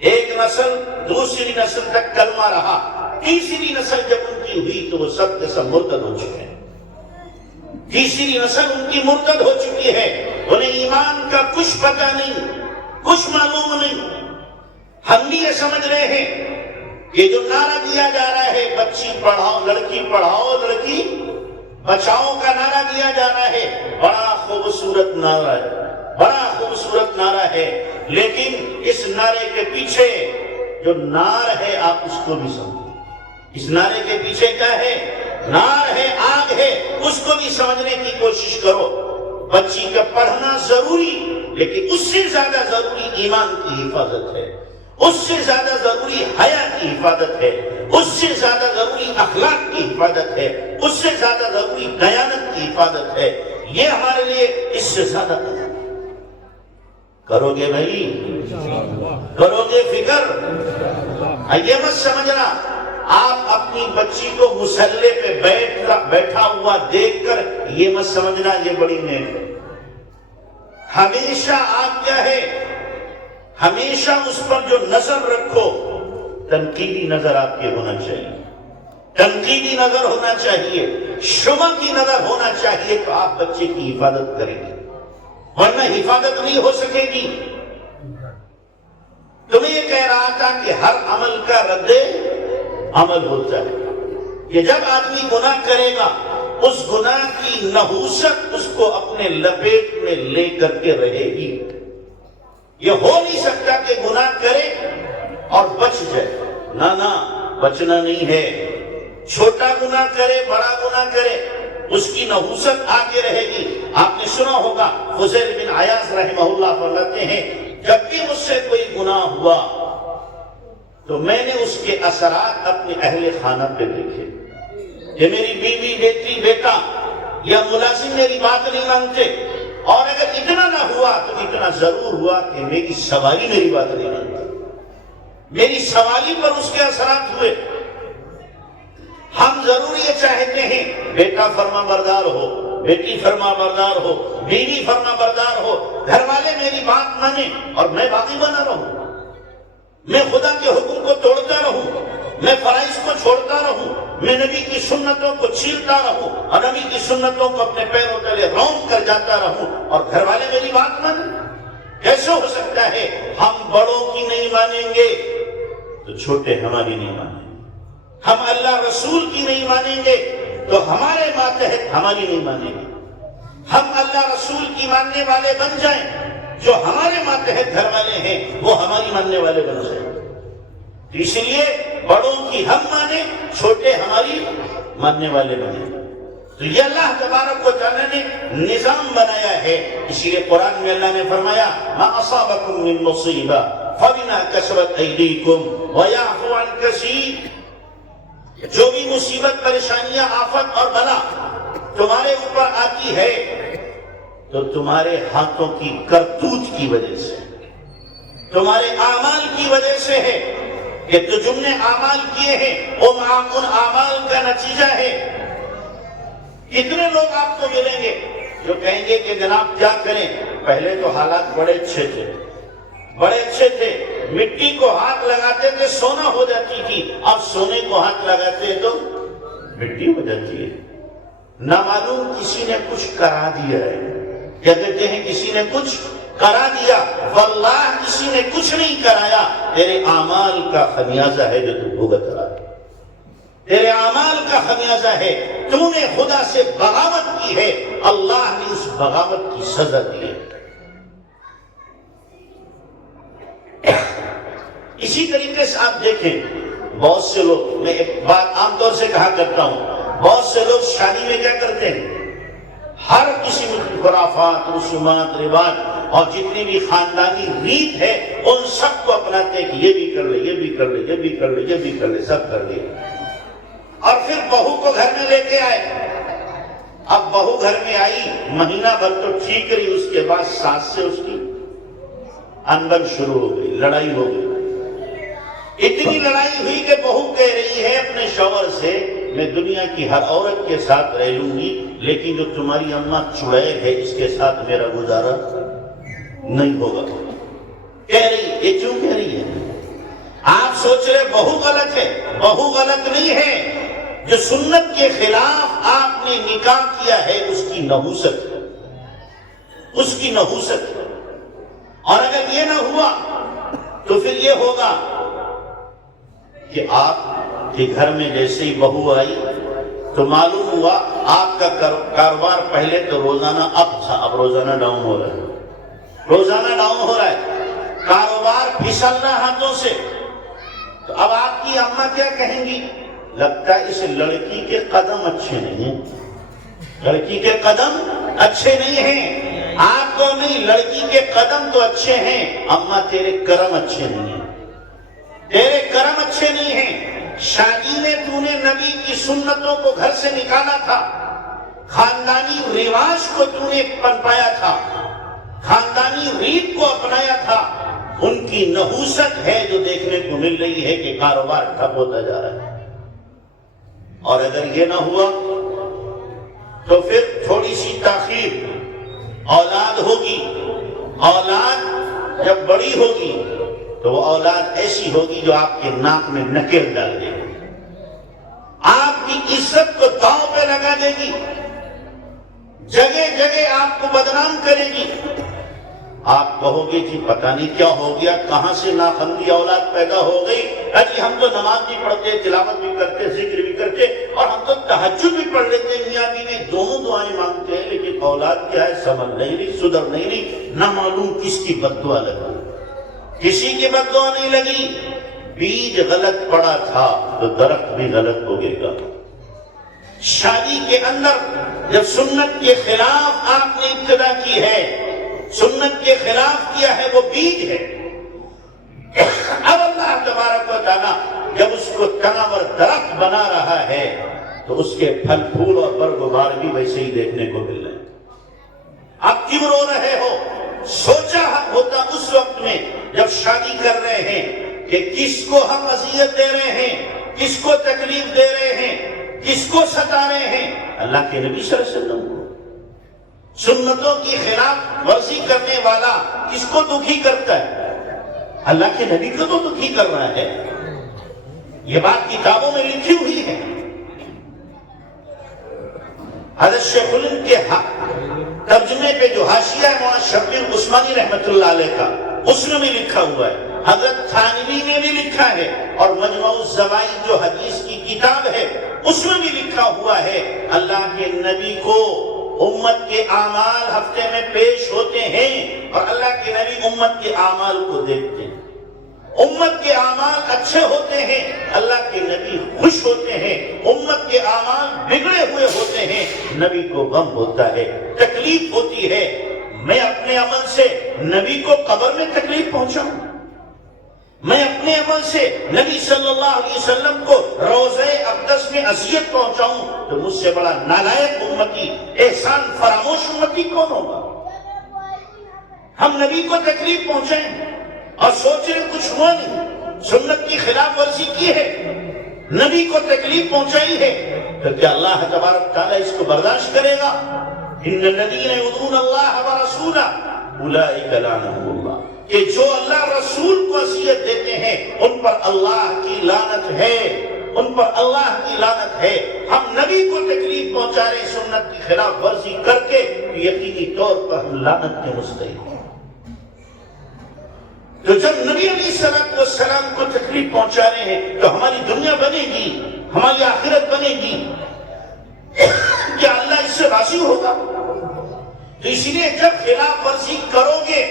ایک نسل دوسری نسل تک کلمہ رہا، تیسری نسل جب ان کی ہوئی تو وہ سب کے سب مرتد ہو چکے ہیں، تیسری نسل ان کی مرتد ہو چکی ہے، انہیں ایمان کا کچھ پتہ نہیں، کچھ معلوم نہیں۔ ہم بھی یہ سمجھ رہے ہیں کہ جو نعرہ دیا جا رہا ہے بچی پڑھاؤ لڑکی پڑھاؤ لڑکی بچاؤ کا نعرہ دیا جا رہا ہے، بڑا خوبصورت نعرہ ہے، بڑا خوبصورت نعرہ ہے، لیکن اس نعرے کے پیچھے جو نار ہے آپ اس کو بھی سمجھیں۔ اس نعرے کے پیچھے کیا ہے؟ نار ہے، آگ ہے، اس کو بھی سمجھنے کی کوشش کرو۔ بچی کا پڑھنا ضروری، لیکن اس سے زیادہ ضروری ایمان کی حفاظت ہے، اس سے زیادہ ضروری حیا کی حفاظت ہے، اس سے زیادہ ضروری اخلاق کی حفاظت ہے، اس سے زیادہ ضروری دیانت کی حفاظت ہے۔ یہ ہمارے لیے اس سے زیادہ کرو گے بھائی، کرو گے فکر۔ یہ مت سمجھنا آپ اپنی بچی کو مسلح پہ بیٹھا ہوا دیکھ کر یہ مت سمجھنا یہ بڑی نیک ہے۔ ہمیشہ آپ کیا ہے، ہمیشہ اس پر جو نظر رکھو تنقیدی نظر آپ کے ہونا چاہیے، تنقیدی نظر ہونا چاہیے، شبہ کی نظر ہونا چاہیے، تو آپ بچے کی حفاظت کریں گے، ورنہ حفاظت نہیں ہو سکے گی۔ تمہیں یہ کہہ رہا تھا کہ ہر عمل کا رد عمل ہوتا ہے، کہ جب آدمی گناہ کرے گا اس گناہ کی نحوست اس کو اپنے لپیٹ میں لے کر کے رہے گی۔ یہ ہو نہیں سکتا کہ گناہ کرے اور بچ جائے، نہ بچنا نہیں ہے۔ چھوٹا گناہ کرے بڑا گناہ کرے اس کی نحوست آگے رہے گی۔ آپ نے سنا ہوگا فضیل بن عیاض رحمہ اللہ فرماتے ہیں جب بھی مجھ سے کوئی گناہ ہوا تو میں نے اس کے اثرات اپنے اہل خانہ پہ دیکھے، کہ میری بیوی بیٹی بیٹا یا ملازم میری بات نہیں مانتے، اور اگر اتنا نہ ہوا تو اتنا ضرور ہوا کہ میری سواری میری بات نہیں مانتی، میری سواری پر اس کے اثرات ہوئے۔ ہم ضرور یہ چاہتے ہیں بیٹا فرما بردار ہو، بیٹی فرما بردار ہو، بیوی فرما بردار ہو، گھر والے میری بات مانیں اور میں باقی بنا رہوں، میں خدا کے حکم کو توڑتا رہوں، میں فرائض کو چھوڑتا رہوں، میں نبی کی سنتوں کو چھیلتا رہوں اور نبی کی سنتوں کو اپنے پیروں تلے رونق کر جاتا رہوں اور گھر والے میری بات مانیں۔ کیسے ہو سکتا ہے؟ ہم بڑوں کی نہیں مانیں گے تو چھوٹے ہماری نہیں مانیں گے، ہم اللہ رسول کی نہیں مانیں گے تو ہمارے ماتحت ہماری نہیں مانیں گے۔ ہم اللہ رسول کی ماننے والے بن جائیں، جو ہمارے ماتحت گھر والے ہیں وہ ہماری ماننے والے بن جائیں۔ اس لیے بڑوں کی ہم مانیں، چھوٹے ہماری ماننے والے بنے۔ تو یہ اللہ تبارک و تعالیٰ نے نظام بنایا ہے۔ اس لیے قرآن میں اللہ نے فرمایا ما اصابکم من مصیبہ فبما کسبت ایدیکم ویعفو عن کثیر، جو بھی مصیبت پریشانیاں آفت اور بلا تمہارے اوپر آتی ہے تو تمہارے ہاتھوں کی کرتوت کی وجہ سے، تمہارے اعمال کی وجہ سے ہے کہ تو تم نے اعمال کیے ہیں، ان اعمال کا نتیجہ ہے۔ کتنے لوگ آپ کو ملیں گے جو کہیں گے کہ جناب کیا کریں، پہلے تو حالات بڑے اچھے تھے، بڑے اچھے تھے، مٹی کو ہاتھ لگاتے تھے سونا ہو جاتی تھی، اب سونے کو ہاتھ لگاتے ہیں تو مٹی ہو جاتی ہے۔ نہ معلوم کسی نے کچھ کرا دیا ہے، کیا کہتے ہیں کسی نے کچھ کرا دیا، واللہ کسی نے کچھ نہیں کرایا، تیرے اعمال کا خمیازہ ہے جو تو بھگت رہا ہے، تیرے اعمال کا خمیازہ ہے، تو نے خدا سے بغاوت کی ہے، اللہ نے اس بغاوت کی سزا دی ہے۔ اسی طریقے سے آپ دیکھیں بہت سے لوگ، میں ایک بات عام طور سے کہا کرتا ہوں، بہت سے لوگ شادی میں کیا کرتے ہیں، ہر قسم کی خرافات، رسومات، رواج اور جتنی بھی خاندانی ریت ہے ان سب کو اپناتے ہیں کہ یہ بھی کر لے، یہ بھی کر لے، یہ بھی کر لے، یہ بھی کر لے، سب کر لے، اور پھر بہو کو گھر میں لے کے آئے۔ اب بہو گھر میں آئی، مہینہ بھر تو ٹھیک رہی، اس کے بعد ساس سے اس کی انبن شروع ہو گئی، لڑائی ہو گئی، اتنی لڑائی ہوئی کہ بہو کہہ رہی ہے اپنے شوہر سے میں دنیا کی ہر عورت کے ساتھ رہ لوں گی، لیکن جو تمہاری اماں چڑیل ہے اس کے ساتھ میرا گزارا نہیں ہوگا۔ کہہ رہی، یہ کیوں کہہ رہی ہے؟ آپ سوچ رہے بہو غلط ہے، بہو غلط نہیں ہے، جو سنت کے خلاف آپ نے نکاح کیا ہے اس کی نحوست، اس کی نحوست۔ اور اگر یہ نہ ہوا تو پھر یہ ہوگا کہ آپ کے گھر میں جیسے ہی بہو آئی تو معلوم ہوا آپ کا کاروبار پہلے تو روزانہ اپ تھا، اب روزانہ ڈاؤن ہو رہا ہے، روزانہ ڈاؤن ہو رہا ہے، کاروبار پھسل رہا ہاتھوں سے۔ تو اب آپ کی اماں کیا کہیں گی؟ لگتا ہے اس لڑکی کے قدم اچھے نہیں ہیں، لڑکی کے قدم اچھے نہیں ہیں، آپ کو نہیں، لڑکی کے قدم تو اچھے ہیں، اماں تیرے کرم اچھے نہیں ہیں، تیرے کرم اچھے نہیں ہیں۔ شادی میں تو نے نبی کی سنتوں کو گھر سے نکالا تھا، خاندانی رواج کو تو نے پنپایا تھا، خاندانی ریت کو اپنایا تھا، ان کی نحوست ہے جو دیکھنے کو مل رہی ہے کہ کاروبار ٹھپ ہوتا جا رہا ہے۔ اور اگر یہ نہ ہوا تو پھر تھوڑی سی تاخیر، اولاد ہوگی، اولاد جب بڑی ہوگی تو وہ اولاد ایسی ہوگی جو آپ کے ناک میں نکیل ڈال دے گی، آپ کی عزت کو داؤ پہ لگا دے گی، جگہ جگہ آپ کو بدنام کرے گی۔ آپ کہو گے جی پتہ نہیں کیا ہو گیا، کہاں سے ناخندی اولاد پیدا ہو گئی، اجی ہم تو نماز بھی پڑھتے، تلاوت بھی کرتے، ذکر بھی کرتے، اور ہم تو تہجد بھی پڑھ لیتے، میاں بیوی دونوں دعائیں مانگتے ہیں، لیکن اولاد کیا ہے سمجھ نہیں رہی، سدھر نہیں رہی، نہ معلوم کس کی بددعا لگی، کسی کی بددعا نہیں لگی، بیج غلط پڑا تھا تو درخت بھی غلط ہو گئے گا۔ شادی کے اندر جب سنت کے خلاف آپ نے ابتدا کی ہے، سنت کے خلاف کیا ہے، وہ بیج ہے۔ اب اللہ تبارک و تعالیٰ جب اس کو تناور درخت بنا رہا ہے تو اس کے پھل پھول اور برگ و بار بھی ویسے ہی دیکھنے کو مل رہے ہیں۔ آپ کیوں رو رہے ہو؟ سوچا ہوتا اس وقت میں جب شادی کر رہے ہیں کہ کس کو ہم اذیت دے رہے ہیں، کس کو تکلیف دے رہے ہیں، کس کو ستا رہے ہیں؟ اللہ کے نبی صلی اللہ علیہ وسلم کو۔ سنتوں کی خلاف ورزی کرنے والا کس کو دکھی کرتا ہے؟ اللہ کے نبی کو تو دکھی کر رہا ہے۔ یہ بات کتابوں میں لکھی ہوئی ہے۔ حضرت شیخ الہند کے ترجمے پہ جو حاشیہ ہے مولانا شبیر عثمانی رحمت اللہ علیہ کا، اس میں بھی لکھا ہوا ہے، حضرت تھانوی نے بھی لکھا ہے، اور مجموع الزوائد جو حدیث کی کتاب ہے اس میں بھی لکھا ہوا ہے، اللہ کے نبی کو امت کے اعمال ہفتے میں پیش ہوتے ہیں اور اللہ کے نبی امت کے اعمال کو دیکھتے ہیں، امت کے اعمال اچھے ہوتے ہیں، اللہ کے نبی خوش ہوتے ہیں، امت کے اعمال بگڑے ہوئے ہوتے ہیں، نبی کو غم ہوتا ہے، تکلیف ہوتی ہے۔ میں اپنے عمل سے نبی کو قبر میں تکلیف پہنچاؤں، میں اپنے عمل سے نبی صلی اللہ علیہ وسلم کو روضہ اقدس میں اذیت پہنچاؤں تو مجھ سے بڑا نالائق امتی، احسان فراموش امتی کون ہوگا؟ ہم نبی کو تکلیف پہنچائیں اور سوچ رہے کچھ ہوا نہیں، سنت کی خلاف ورزی کی ہے، نبی کو تکلیف پہنچائی ہے، تو کیا اللہ تبارک تعالیٰ اس کو برداشت کرے گا؟ ان الذین یؤذون اللہ ورسولہ اولئک لعنہم اللہ، کہ جو اللہ رسول کو اذیت دیتے ہیں ان پر اللہ کی لعنت ہے، ان پر اللہ کی لعنت ہے۔ ہم نبی کو تکلیف پہنچا رہے سنت کی خلاف ورزی کر کے، یقینی طور پر ہم لعنت کے مستحق ہیں۔ تو جب نبی علیہ السلام کو تکلیف پہنچا رہے ہیں تو ہماری دنیا بنے گی، ہماری آخرت بنے گی، کیا اللہ اس سے راضی ہوگا؟ تو اس لیے جب خلاف ورزی کرو گے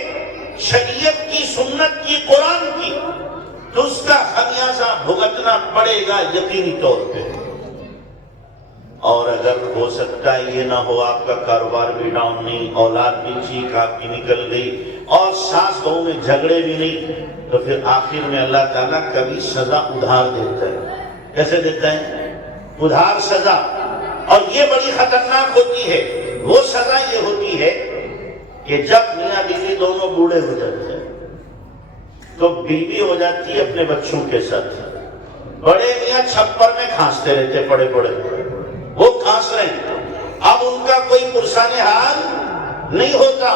شریعت کی، سنت کی، قرآن کی، تو اس کا خمیازہ بھگتنا پڑے گا یقینی طور پہ۔ اور اگر ہو سکتا ہے یہ نہ ہو آپ کا کاروبار بھی ڈاؤن نہیں، اولاد بھی چیخ آپ کی نکل گئی اور ساس بہو میں جھگڑے بھی نہیں، تو پھر آخر میں اللہ تعالیٰ کبھی سزا ادھار دیتا ہے۔ کیسے دیتا ہے؟ ادھار سزا۔ اور یہ بڑی خطرناک ہوتی ہے۔ وہ سزا یہ ہوتی ہے کہ جب میاں بیوی دونوں بوڑھے ہو جاتے ہیں تو بیوی ہو جاتی ہے اپنے بچوں کے ساتھ، بڑے میاں چھپر میں کھانستے رہتے، پڑے پڑے وہ کھانس رہے ہیں، اب ان کا کوئی پرسان حال نہیں ہوتا۔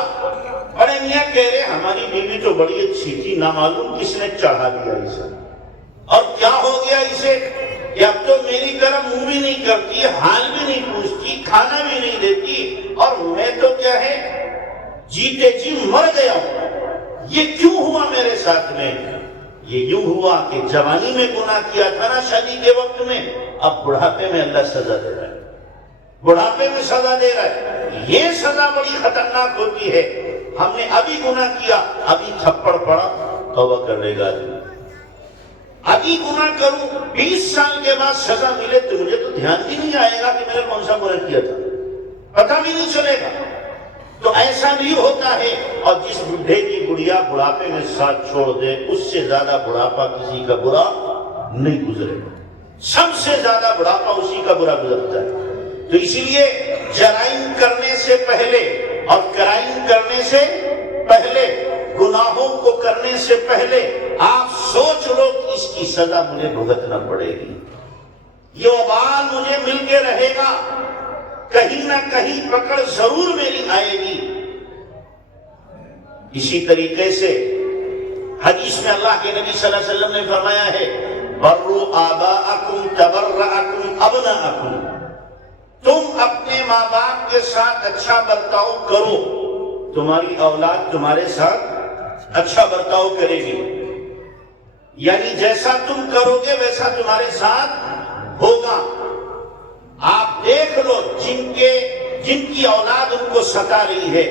بڑے میاں کہہ رہے ہماری بیوی تو بڑی اچھی تھی، نہ معلوم کس نے چڑھا دیا اسے، اور کیا ہو گیا اسے کہ اب تو میری طرح منہ بھی نہیں کرتی، حال بھی نہیں پوچھتی، کھانا بھی نہیں دیتی، اور میں تو کیا ہے جیتے جی مر گیا ہوں۔ یہ کیوں ہوا میرے ساتھ میں؟ یہ یوں ہوا کہ جوانی میں گناہ کیا تھا نا شادی کے وقت میں، اب بڑھاپے میں اللہ سزا دے رہا ہے، بڑھاپے میں سزا دے رہا ہے۔ یہ سزا بڑی خطرناک ہوتی ہے۔ ہم نے ابھی گناہ کیا، ابھی تھپڑ پڑا، توبہ کرنے گا آدمی۔ ابھی گناہ کروں، 20 سال کے بعد سزا ملے تو مجھے تو دھیان بھی نہیں آئے گا کہ میں نے کون سا گناہ کیا تھا، پتہ بھی نہیں چلے گا۔ تو ایسا نہیں ہوتا ہے۔ اور جس بڈھے کی بڑھیا بڑھاپے میں ساتھ چھوڑ دے، اس سے زیادہ بڑھاپا کسی کا برا نہیں گزرے گا، سب سے زیادہ بڑھاپا اسی کا برا گزرتا ہے۔ تو اسی لیے جرائم کرنے سے پہلے اور کرائم کرنے سے پہلے، گناہوں کو کرنے سے پہلے آپ سوچ لو کہ اس کی سزا مجھے بھگتنا پڑے گی، یہ وبال مجھے مل کے رہے گا، کہیں نہ کہیں پکڑ ضرور میری آئے گی۔ اسی طریقے سے حدیث میں اللہ کے نبی صلی اللہ علیہ وسلم نے فرمایا ہے بروا آباءکم تبرأکم ابناءکم، تم اپنے ماں باپ کے ساتھ اچھا برتاؤ کرو، تمہاری اولاد تمہارے ساتھ اچھا برتاؤ کرے گی، یعنی جیسا تم کرو گے ویسا تمہارے ساتھ ہوگا۔ آپ دیکھ لو جن کی اولاد ان کو ستا رہی ہے،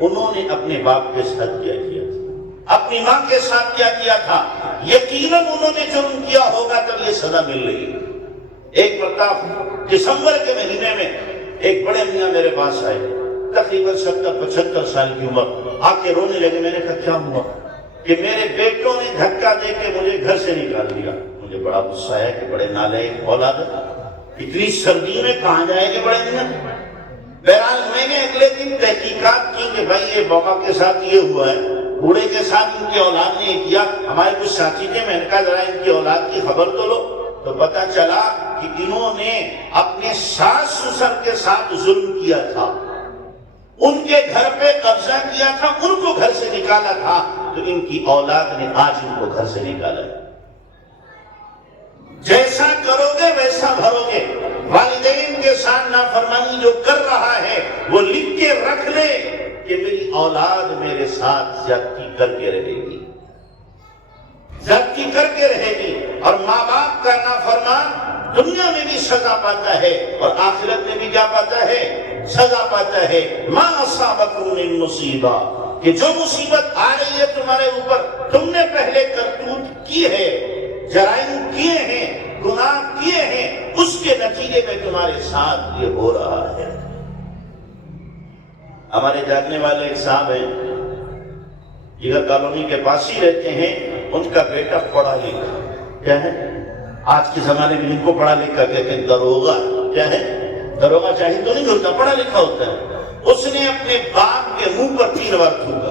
انہوں نے اپنے باپ کے ساتھ کیا کیا تھا، اپنی ماں کے ساتھ کیا کیا تھا، یقیناً انہوں نے جرم کیا ہوگا تب یہ سزا مل رہی ہے۔ ایک مرتبہ دسمبر کے مہینے میں ایک بڑے میاں میرے پاس آئے، تقریباً 70-75 سال کی عمر، آ کے رونے لگے۔ میں نے کہا کیا ہوا؟ کہ میرے بیٹوں نے دھکا دے کے مجھے گھر سے نکال دیا۔ مجھے بڑا غصہ ہے کہ بڑے نالائق اولاد، اتنی سردی میں کہاں جائے گے بڑے میاں۔ بہرحال میں نے اگلے دن تحقیقات کی کہ بھائی یہ بابا کے ساتھ یہ ہوا ہے، بوڑھے کے ساتھ ان کی اولاد نے یہ کیا۔ ہمارے کچھ ساتھی تھے، میں نے کہا ذرا ان کی اولاد کی خبر تو لو، تو پتا چلا کہ انہوں نے اپنے ساس سسر کے ساتھ ظلم کیا تھا، ان کے گھر پہ قبضہ کیا تھا، ان کو گھر سے نکالا تھا، تو ان کی اولاد نے آج ان کو گھر سے نکالا ہے۔ جیسا کرو گے ویسا بھرو گے۔ والدین کے ساتھ نافرمانی جو کر رہا ہے وہ لکھ کے رکھ لے کہ میری اولاد میرے ساتھ زیادتی کر کے رہے گی، زیادتی کر کے رہے گی۔ اور ماں باپ کا نافرمان دنیا میں بھی سزا پاتا ہے اور آخرت میں بھی کیا پاتا ہے؟ سزا پاتا ہے۔ ما اصابکم من مصیبہ، کہ جو مصیبت آ رہی ہے تمہارے اوپر، تم نے پہلے کرتوت کی ہے، جرائم کیے ہیں، گناہ کیے ہیں، اس کے نتیجے میں تمہارے ساتھ یہ ہو رہا ہے۔ ہمارے جاننے والے ایک صاحب ہیں، جگر کالونی کے پاس ہی رہتے ہیں، ان کا بیٹا پڑھا لکھا کیا ہے، آج کے زمانے میں ان کو پڑھا لکھا کہتے ہیں دروغہ، کیا ہے دروغہ، چاہیے تو نہیں ہوتا، پڑھا لکھا ہوتا ہے۔ اس نے اپنے باپ کے منہ پر 3 بار تھوکا،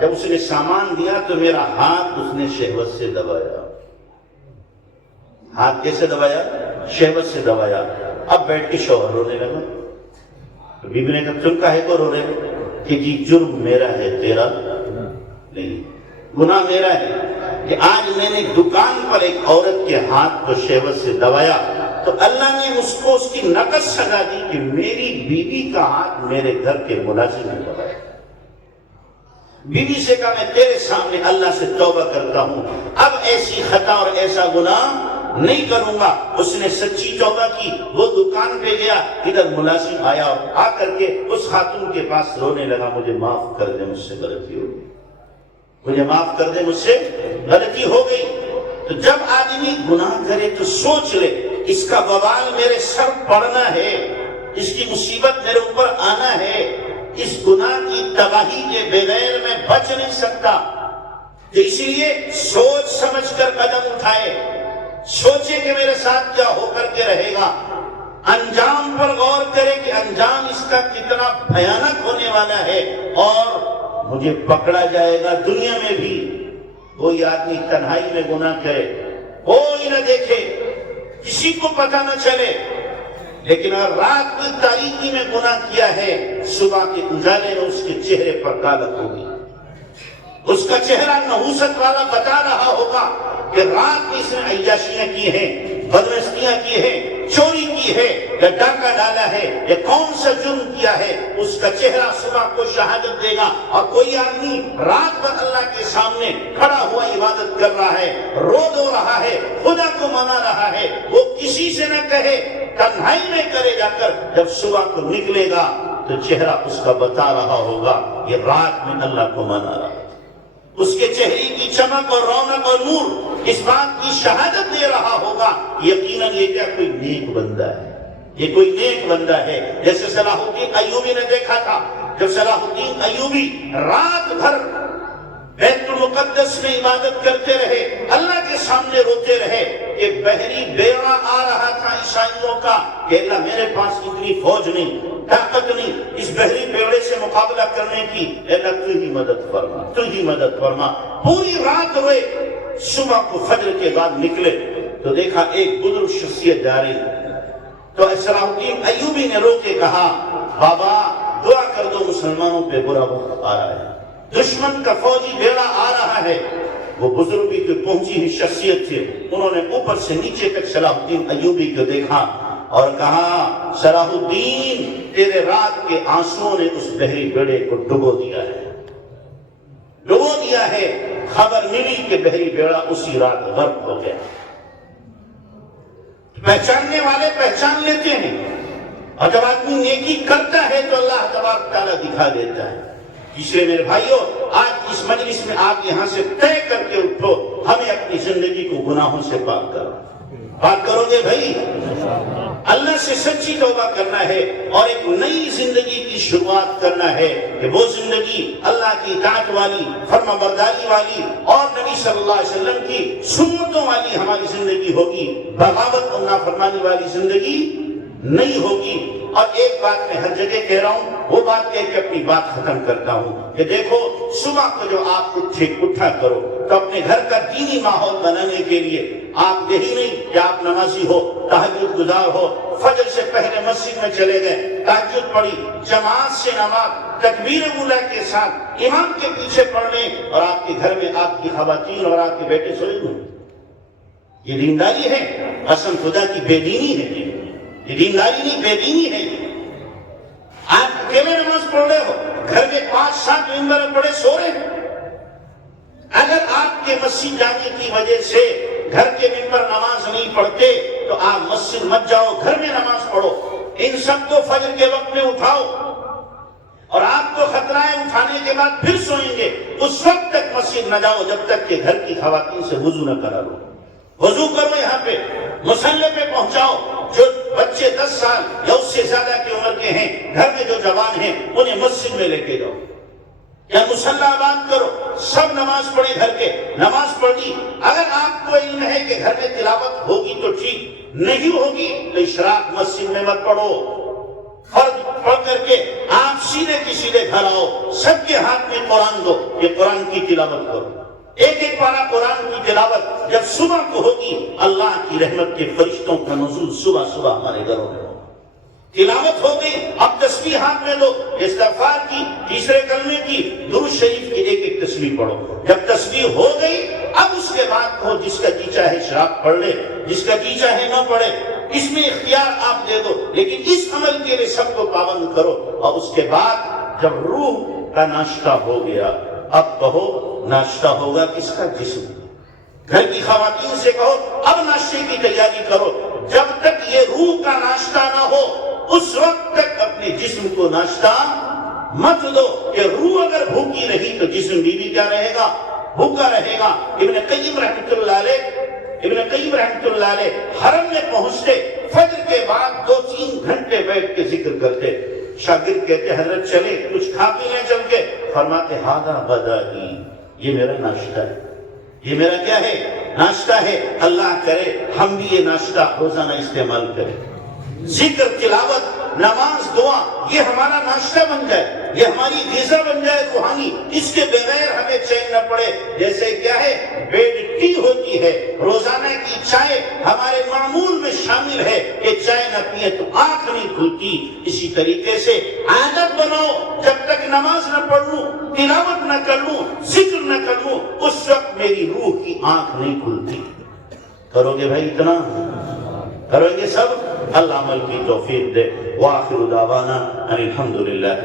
جب اس نے سامان دیا تو میرا ہاتھ اس نے شہوت سے دبایا۔ ہاتھ کیسے دبایا؟ شہوت سے دبایا۔ اب بیٹھ کے شوہر رونے لگا۔ تو بیوی نے کہا تم کاہے کو رو رہے ہو؟ کہ جی جرم میرا ہے، تیرا نہیں، گناہ میرا ہے کہ آج میں نے دکان پر ایک عورت کے ہاتھ کو شہوت سے دبایا تو اللہ نے اس کو اس کی نقص سزا دی کہ میری بیوی کا ہاتھ میرے گھر کے ملازم نے دبایا۔ بیوی سے کہا میں تیرے سامنے اللہ سے توبہ کرتا ہوں، اب ایسی خطا اور ایسا گناہ نہیں کروں گا۔ اس نے سچی توبہ کی، وہ دکان پہ گیا، ادھر ملازم آیا اور آ کر کے اس خاتون کے پاس رونے لگا، مجھے معاف کر دے، مجھ سے غلطی ہو گئی، مجھے معاف کر دے، مجھ سے غلطی ہو گئی۔ تو جب آدمی گناہ کرے تو سوچ لے اس کا وبال میرے سر پڑنا ہے، اس کی مصیبت میرے اوپر آنا ہے، اس گناہ کی تباہی کے بغیر میں بچ نہیں سکتا۔ تو اسی لیے سوچ سمجھ کر قدم اٹھائے، سوچے کہ میرے ساتھ کیا ہو کر کے رہے گا، انجام پر غور کرے کہ انجام اس کا کتنا بھیانک ہونے والا ہے اور مجھے پکڑا جائے گا دنیا میں بھی۔ کوئی آدمی تنہائی میں گناہ کرے، کوئی نہ دیکھے، کسی کو پتہ نہ چلے، لیکن اگر رات کی تاریکی میں گناہ کیا ہے، صبح کے اجالے میں اس کے چہرے پر کالک ہوگی، اس کا چہرہ نحوست والا بتا رہا ہوگا کہ رات میں اس نے عیاشیاں کی ہیں، بدمستیاں کی ہیں، چوری کی ہے یا ڈاکہ ڈالا ہے یا کون سا جرم کیا ہے، اس کا چہرہ صبح کو شہادت دے گا۔ اور کوئی آدمی رات بھر اللہ کے سامنے کھڑا ہوا عبادت کر رہا ہے، رو دو رہا ہے، خدا کو منا رہا ہے، وہ کسی سے نہ کہے، تنہائی میں کرے جا کر، جب صبح کو نکلے گا تو چہرہ اس کا بتا رہا ہوگا یہ رات میں اللہ کو منا رہا ہے۔ اس کے چہرے کی چمک اور رونق اور نور اس بات کی شہادت دے رہا ہوگا یقیناً یہ کیا کوئی نیک بندہ ہے، یہ کوئی نیک بندہ ہے۔ جیسے صلاح الدین ایوبی نے دیکھا تھا، جب صلاح الدین ایوبی رات بھر بیت المقدس میں عبادت کرتے رہے، اللہ کے سامنے روتے رہے کہ بحری بیڑا آ رہا تھا عیسائیوں کا کہ اللہ میرے پاس اتنی فوج نہیں، طاقت نہیں اس بحری بیڑے سے مقابلہ کرنے کی، اللہ تو ہی مدد فرما، تو ہی مدد فرما۔ پوری رات روئے، صبح کو فجر کے بعد نکلے تو دیکھا ایک بزرگ شخصیت جا رہی، تو صلاح الدین ایوبی نے رو کے کہا بابا دعا کر دو، مسلمانوں پہ برا وقت آ رہا ہے، دشمن کا فوجی بیڑا آ رہا ہے۔ وہ بزرگی کی پہنچی ہوئی شخصیت تھے، انہوں نے اوپر سے نیچے تک صلاح الدین ایوبی کو دیکھا اور کہا صلاح الدین تیرے رات کے آنسوؤں نے اس بحری بیڑے کو ڈبو دیا ہے، ڈبو دیا ہے۔ خبر ملی کہ بحری بیڑا اسی رات غرق ہو گیا۔ پہچاننے والے پہچان لیتے ہیں، اور جب آدمی نیکی کرتا ہے تو اللہ تبارک تعالیٰ دکھا دیتا ہے۔ اس لیے میرے بھائیوں، آج اس مجلس میں آپ یہاں سے طے کر کے اٹھو، ہمیں اپنی زندگی کو گناہوں سے پاک کرو۔ پاک کرو گے بھائی؟ اللہ سے سچی توبہ کرنا ہے اور ایک نئی زندگی کی شروعات کرنا ہے کہ وہ زندگی اللہ کی اطاعت والی، فرما برداری والی اور نبی صلی اللہ علیہ وسلم کی سنتوں والی ہماری زندگی ہوگی، بغاوت اور نافرمانی والی زندگی نہیں ہوگی۔ اور ایک بات میں ہر جگہ کہہ رہا ہوں، وہ بات کہہ کے اپنی بات ختم کرتا ہوں کہ دیکھو صبح کو جو آپ اٹھا کرو تو اپنے گھر کا دینی ماحول بنانے کے لیے آپ یہی نہیں کہ آپ نمازی ہو، تہجد گزار ہو، فجر سے پہلے مسجد میں چلے گئے، تہجد پڑھی، جماعت سے نماز تکبیر اولیٰ کے ساتھ امام کے پیچھے پڑھنے، اور آپ کے گھر میں آپ کی خواتین اور آپ کے بیٹے سوئے ہوئے۔ یہ دینداری ہے؟ قسم خدا کی بے دینی ہے، یہ دینداری نہیں بے دینی ہے۔ آپ اکیلے نماز پڑھ رہے ہو، گھر میں 5-7 ممبر پڑے سو رہے ہیں۔ اگر آپ کے مسجد جانے کی وجہ سے گھر کے ممبر نماز نہیں پڑھتے تو آپ مسجد مت جاؤ، گھر میں نماز پڑھو۔ ان سب کو فجر کے وقت میں اٹھاؤ، اور آپ کو خطرہ ہے اٹھانے کے بعد پھر سوئیں گے، اس وقت تک مسجد نہ جاؤ جب تک کہ گھر کی خواتین سے وضو نہ کرا لو۔ وضو کرو، یہاں پہ مصلی پہ پہنچاؤ۔ جو بچے 10 سال یا اس سے زیادہ کی عمر کے ہیں، گھر میں جو جوان ہیں، انہیں مسجد میں لے کے جاؤ یا مصلی آباد کرو، سب نماز پڑھے گھر کے۔ نماز پڑھی، اگر آپ کو علم ہے کہ گھر میں تلاوت ہوگی تو ٹھیک، نہیں ہوگی تو اشراق مسجد میں مت پڑھو، فرض پڑھ کر کے آپ سیدھے کی سیدھے گھر آؤ، سب کے ہاتھ میں قرآن دو، یہ قرآن کی تلاوت کرو۔ ایک ایک پارا قرآن کی تلاوت جب صبح کو ہوگی، اللہ کی رحمت کے فرشتوں کا نزول صبح صبح ہمارے گھروں میں ہوگا۔ تلاوت ہو گئی، اب تسبیح ہاتھ میں لو، استغفار کی، تیسرے کلمے کی، درود شریف کی ایک ایک تسبیح پڑھو۔ جب تسبیح ہو گئی، اب اس کے بعد کہو جس کا جی چاہے شراب پڑھ لے، جس کا جی چاہے نہ پڑھے، اس میں اختیار آپ دے دو، لیکن اس عمل کے لیے سب کو پابند کرو۔ اور اس کے بعد جب روح کا ناشتہ ہو گیا، اب کہو ناشتہ ہوگا کس کا؟ جسم۔ گھر کی خواتین سے کہو اب ناشتے کی تیاری کرو، جب تک یہ روح کا ناشتہ نہ ہو اس وقت تک اپنے جسم کو ناشتہ مت دو، کہ روح اگر بھوکی رہی تو جسم بھی کیا رہے گا؟ بھوکا رہے گا۔ ابن قیم رحمۃ اللہ علیہ حرم میں پہنچتے، فجر کے بعد 2-3 گھنٹے بیٹھ کے ذکر کرتے۔ شاگرد کہتے حضرت چلے کچھ کھا پی لیں چل کے، فرماتے ھذا غدائی، یہ میرا ناشتہ ہے، یہ میرا کیا ہے؟ ناشتہ ہے۔ اللہ کرے ہم بھی یہ ناشتہ روزانہ استعمال کریں، ذکر، تلاوت، نماز، دعا، یہ ہمارا ناشتہ بن جائے، یہ ہماری غذا بن جائے روحانی، اس کے بغیر ہمیں چین نہ پڑے۔ جیسے کیا ہے بیڈ ٹی ہوتی ہے، روزانہ کی چائے ہمارے معمول میں شامل ہے کہ چائے نہ پیے تو آنکھ نہیں کھلتی، اسی طریقے سے عادت بناؤ، جب تک نماز نہ پڑھ لوں، تلاوت نہ کر لوں، ذکر نہ کر لوں، اس وقت میری روح کی آنکھ نہیں کھلتی۔ کرو گے بھائی؟ اتنا کرو گے سب؟ اللہ عمل کی توفیق دے۔ وآخر دعوانا ان الحمدللہ۔